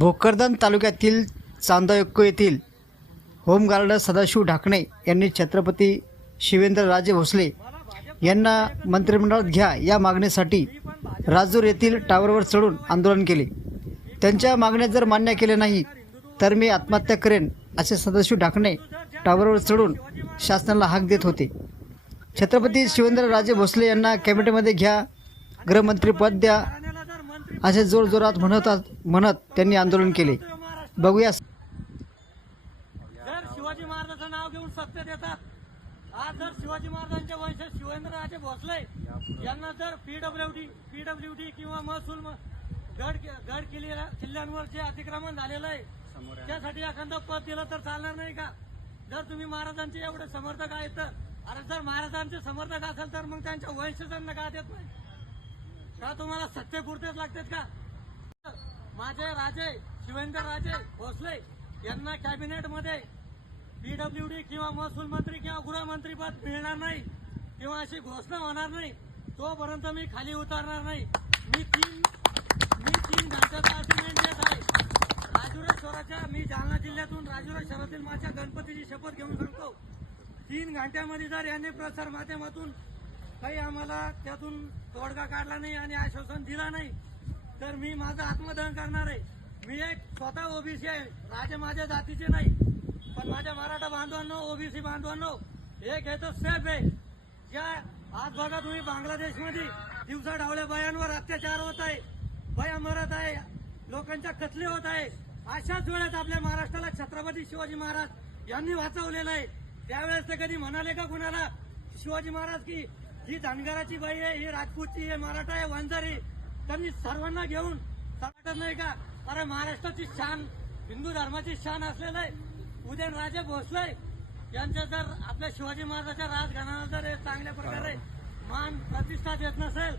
भोकरदन तालुक्यातील चांदोयक्को येथील होमगार्ड सदाशिव ढाकणे यांनी छत्रपती शिवेंद्रराजे भोसले यांना मंत्रिमंडळात घ्या या मागणीसाठी राजूर येथील टावरवर चढून आंदोलन केले. त्यांच्या मागण्या जर मान्य केल्या नाही तर मी आत्महत्या करेन असे सदाशिव ढाकणे टावरवर चढून शासनाला हाक देत होते. छत्रपती शिवेंद्रराजे भोसले यांना कॅबिनेटमध्ये घ्या गृहमंत्रीपद द्या असे जोरजोरात म्हणत म्हणत त्यांनी आंदोलन केले. बघूया. जर शिवाजी महाराजांचं नाव घेऊन सत्य देतात आज जर शिवाजी महाराजांच्या वंशात शिवेंद्रराजे भोसले यांना जर पीडब्ल्यूडी पीडब्ल्यूडी किंवा महसूल गड गड किल्ल्या किल्ल्यांवर जे अतिक्रमण झालेलं आहे त्यासाठी एखादं पद दिलं तर चालणार नाही का? जर तुम्ही महाराजांचे एवढे समर्थक आहेत तर अरे जर महाराजांचे समर्थक असेल तर मग त्यांच्या वंशजांना का देत नाही? का तुम्हाला सत्तेपुरतेच लागतात का? माझे राजे शिवेंद्र राजे भोसले यांना कॅबिनेटमध्ये पीडब्ल्यूडी किंवा महसूल मंत्री किंवा गृहमंत्री पद मिळणार नाही किंवा अशी घोषणा होणार नाही. तोपर्यंत मी खाली उतरणार नाही. मी तीन मी तीन घंट्याचा अग्रीमेंट देत आहे. राजुरेश्वराच्या मी जालना जिल्ह्यातून राजुरा शहरातील माझ्या गणपतीची शपथ घेऊन सांगतो तीन घंट्यामध्ये जर यांनी प्रसार माध्यमातून काही आम्हाला त्यातून तोडगा काढला नाही आणि आश्वासन दिला नाही. तर मी माझं आत्मदहन करणार आहे. मी एक स्वतः ओबीसी आहे. राजे माझ्या जातीचे नाही. पण माझ्या मराठा बांधवांनो ओबीसी बांधवांनो एक हे तर सेफ आहे. ज्या आज बघा तुम्ही बांगलादेशमध्ये दिवसा ढावल्या बायांवर अत्याचार होत आहे. बया मरत आहे. लोकांच्या कतले होत आहे. अशाच वेळेत आपल्या महाराष्ट्राला छत्रपती शिवाजी महाराज यांनी वाचवलेलं आहे. त्यावेळेस ते कधी म्हणाले का कुणाला? शिवाजी महाराज की ही धनगराची बाई आहे ही राजपूतची आहे मराठा आहे वंजारी त्यांनी सर्वांना घेऊन वाटत नाही का? अरे महाराष्ट्राची शान हिंदू धर्माची शान असलेलं आहे. उदयनराजे भोसले यांच्या जर आपल्या शिवाजी महाराजाच्या राजघराण्याला जर चांगल्या प्रकारे मान प्रतिष्ठा देत नसेल